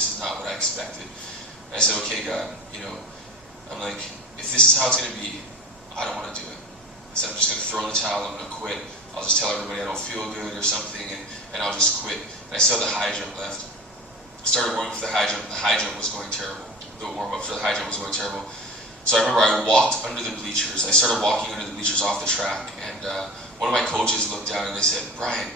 this is not what I expected. And I said, okay, God, you know, I'm like, if this is how it's going to be, I don't want to do it. I said, I'm just going to throw in the towel, I'm going to quit. I'll just tell everybody I don't feel good or something, and I'll just quit. And I still had the high jump left. I started warming for the high jump. The high jump was going terrible. The warm-up for the high jump was going terrible. So I remember I walked under the bleachers. I started walking under the bleachers off the track, and one of my coaches looked down and they said, Bryan,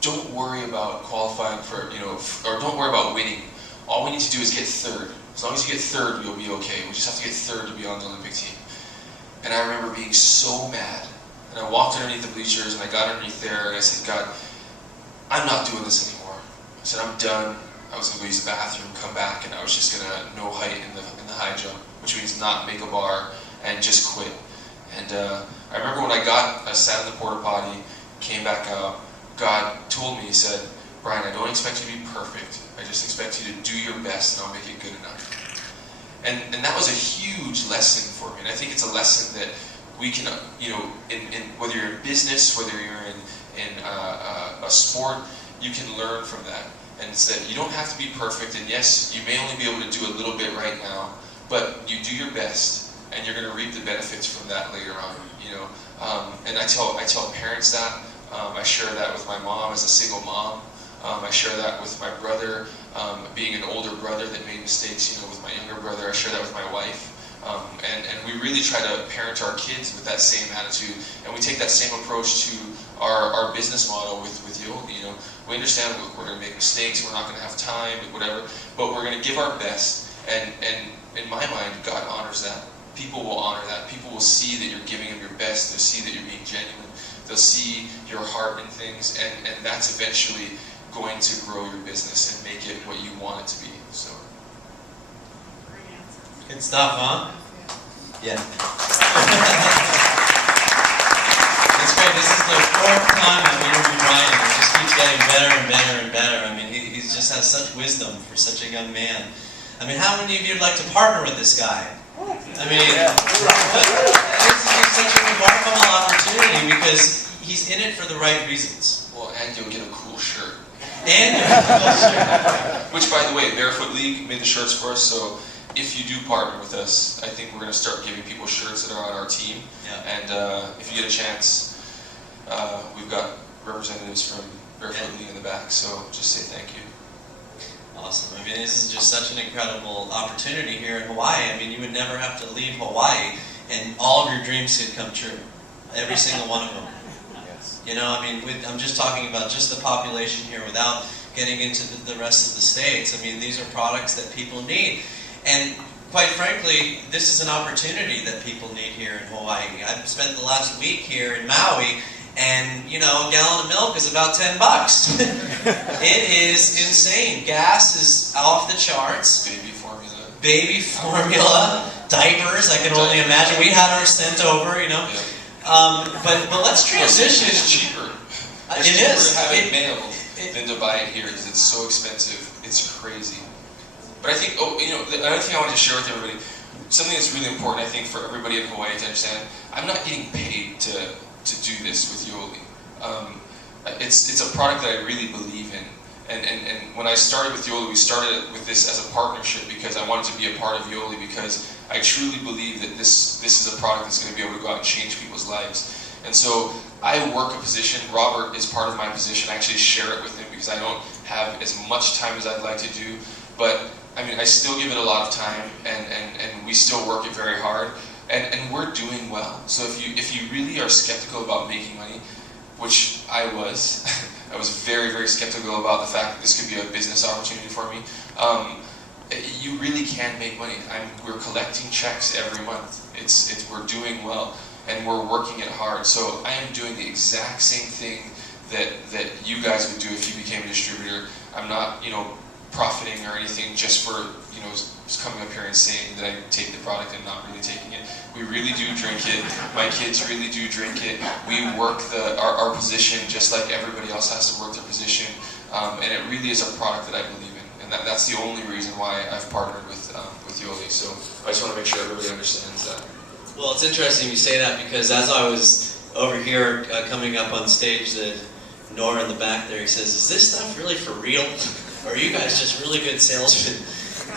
don't worry about qualifying for, you know, or don't worry about winning. All we need to do is get third. As long as you get third, you'll be okay. We just have to get third to be on the Olympic team. And I remember being so mad. And I walked underneath the bleachers, and I got underneath there, and I said, God, I'm not doing this anymore. I said, I'm done. I was going to go use the bathroom, come back, and I was just going to no height in the high jump, which means not make a bar and just quit. And I remember when I sat in the porta potty, came back out, God told me, He said, Bryan, I don't expect you to be perfect. I just expect you to do your best, and I'll make it good enough. And that was a huge lesson for me. And I think it's a lesson that we can, you know, in whether you're in business, whether you're in a sport, you can learn from that. And it's that you don't have to be perfect. And yes, you may only be able to do a little bit right now, but you do your best, and you're going to reap the benefits from that later on. You know, and I tell parents that. I share that with my mom as a single mom. I share that with my brother, being an older brother that made mistakes. You know, with my younger brother, I share that with my wife. And we really try to parent our kids with that same attitude, and we take that same approach to our business model with Yoli. You know, we understand we're going to make mistakes, we're not going to have time, whatever, but we're going to give our best. And in my mind, God honors that. People will honor that. People will see that you're giving them your best. They'll see that you're being genuine. They'll see your heart in things, and that's eventually going to grow your business and make it what you want it to be. So. Good stuff, huh? Yeah. That's great. This is the fourth time I've interviewed Bryan. It just keeps getting better and better and better. I mean, he just has such wisdom for such a young man. I mean, how many of you would like to partner with this guy? I mean, this is such a remarkable opportunity because he's in it for the right reasons. Well, and you'll get a cool shirt. And you'll get a cool shirt. Which, by the way, Barefoot League made the shirts for us, so if you do partner with us, I think we're going to start giving people shirts that are on our team. Yeah. And if you get a chance, we've got representatives from Barefoot League in the back, so just say thank you. Awesome. I mean, this is just such an incredible opportunity here in Hawaii. I mean, you would never have to leave Hawaii and all of your dreams could come true. Every single one of them. Yes. You know, I mean, I'm just talking about just the population here without getting into the rest of the states. I mean, these are products that people need. And quite frankly, this is an opportunity that people need here in Hawaii. I've spent the last week here in Maui, and you know, a gallon of milk is about $10. It is insane. Gas is off the charts. Baby formula, diapers. I can only imagine. We had ours sent over, you know. Yeah. But let's transition. It's cheaper. It's it cheaper is. to have it mailed than to buy it here because it's so expensive. It's crazy. But I think, you know, the other thing I wanted to share with everybody, something that's really important, I think, for everybody in Hawaii to understand, I'm not getting paid to do this with Yoli. It's a product that I really believe in. And when I started with Yoli, we started with this as a partnership because I wanted to be a part of Yoli because I truly believe that this is a product that's going to be able to go out and change people's lives. And so I work a position. Robert is part of my position. I actually share it with him because I don't have as much time as I'd like to do. But I mean, I still give it a lot of time, and we still work it very hard, and we're doing well. So if you really are skeptical about making money, which I was very, very skeptical about the fact that this could be a business opportunity for me. You really can make money. We're collecting checks every month. We're doing well, and we're working it hard. So I am doing the exact same thing that you guys would do if you became a distributor. I'm not, you know, profiting or anything just for, you know, coming up here and saying that I take the product and not really taking it. We really do drink it. My kids really do drink it. We work our position just like everybody else has to work their position, and it really is a product that I believe in, and that's the only reason why I've partnered with Yoli. So I just want to make sure everybody understands that. Well, it's interesting you say that because as I was over here coming up on stage, Nora in the back there, he says, "Is this stuff really for real?" or are you guys just really good salesmen?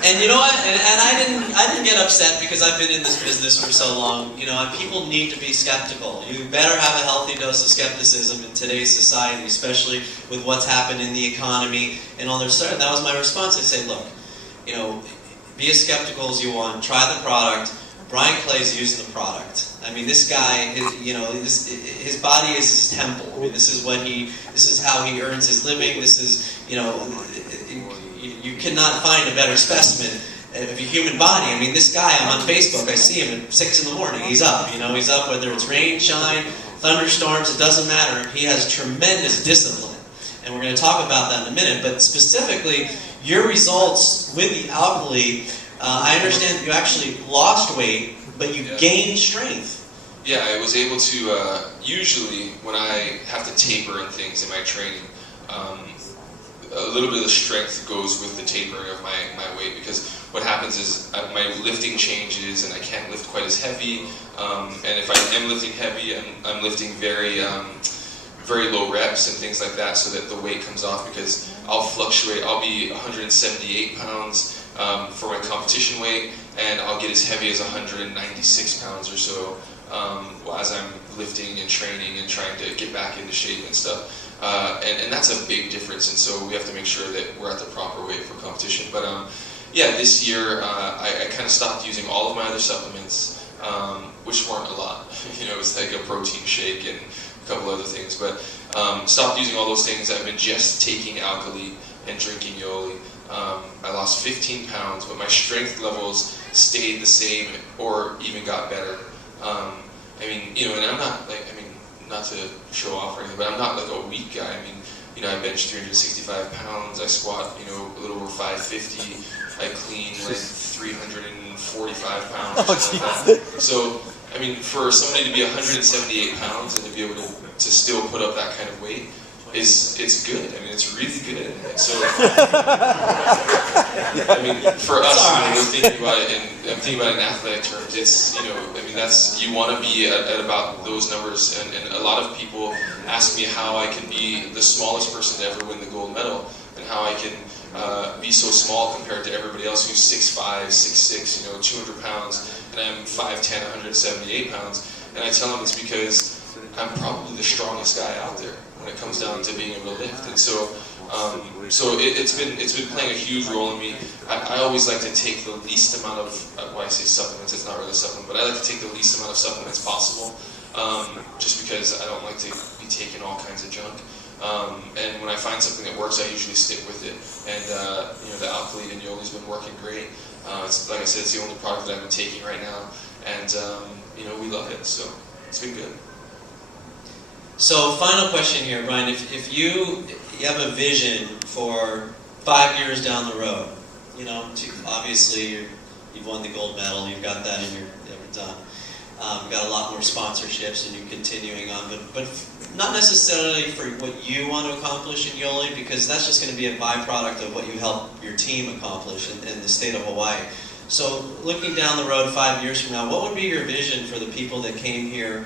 And you know what? And I didn't get upset because I've been in this business for so long. You know, people need to be skeptical. You better have a healthy dose of skepticism in today's society, especially with what's happened in the economy and all this stuff. And that was my response. I said, look, you know, be as skeptical as you want. Try the product. Bryan Clay's using the product. I mean, this guy, his body is his temple. I mean, this is how he earns his living. This is, you know, you cannot find a better specimen of a human body. I mean, this guy, I'm on Facebook, I see him at 6 in the morning. He's up, you know, he's up whether it's rain, shine, thunderstorms, it doesn't matter. He has tremendous discipline. And we're going to talk about that in a minute. But specifically, your results with the athelete, I understand that you actually lost weight, but you gained strength. Yeah, I was able to, usually when I have to taper and things in my training, a little bit of the strength goes with the tapering of my weight, because what happens is my lifting changes and I can't lift quite as heavy, and if I am lifting heavy, I'm lifting very low reps and things like that, so that the weight comes off, because I'll fluctuate. I'll be 178 pounds for my competition weight, and I'll get as heavy as 196 pounds or so as I'm lifting and training and trying to get back into shape and stuff. And that's a big difference, and so we have to make sure that we're at the proper weight for competition. But yeah, this year I kind of stopped using all of my other supplements, which weren't a lot. You know, it was like a protein shake and a couple other things, but stopped using all those things. I've been just taking athelete and drinking Yoli. I lost 15 pounds, but my strength levels stayed the same or even got better. I mean, you know, and I'm not like, I mean, not to show off or anything, but I'm not like a weak guy. I mean, you know, I bench 365 pounds, I squat, you know, a little over 550, I clean like 345 pounds or something like that. So, I mean, for somebody to be 178 pounds and to be able to still put up that kind of weight, it's good. I mean, it's really good. So, I mean, for us, you know, we're thinking about it, and I'm thinking about it in athletic terms. It's, you know, I mean, that's, you want to be at about those numbers, and a lot of people ask me how I can be the smallest person to ever win the gold medal, and how I can be so small compared to everybody else who's 6'5", 6'6", you know, 200 pounds, and I'm 5'10", 178 pounds. And I tell them it's because I'm probably the strongest guy out there when it comes down to being able to lift. And so, it's been playing a huge role in me. I always like to take the least amount of, well, I say supplements, it's not really a supplement, but I like to take the least amount of supplements possible, just because I don't like to be taking all kinds of junk. And when I find something that works, I usually stick with it. And you know, the athelete and Yoli's been working great. It's, like I said, it's the only product that I've been taking right now, and you know, we love it. So it's been good. So, final question here, Bryan. If you have a vision for 5 years down the road, you know, obviously you've won the gold medal, you've got that in your done. You've got a lot more sponsorships, and you're continuing on, but not necessarily for what you want to accomplish in Yoli, because that's just going to be a byproduct of what you help your team accomplish in the state of Hawaii. So, looking down the road 5 years from now, what would be your vision for the people that came here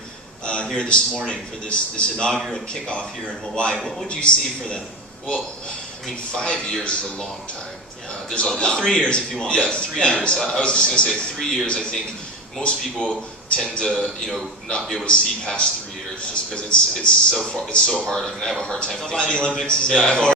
this morning for this inaugural kickoff here in Hawaii? What would you see for them? Well, I mean, 5 years is a long time. Yeah. There's a lot. 3 years if you want. Yeah, 3 years. I was just going to say 3 years. I think most people tend to, you know, not be able to see past 3 years, just because it's so hard. I mean, I have a hard time thinking. By the Olympics is yeah,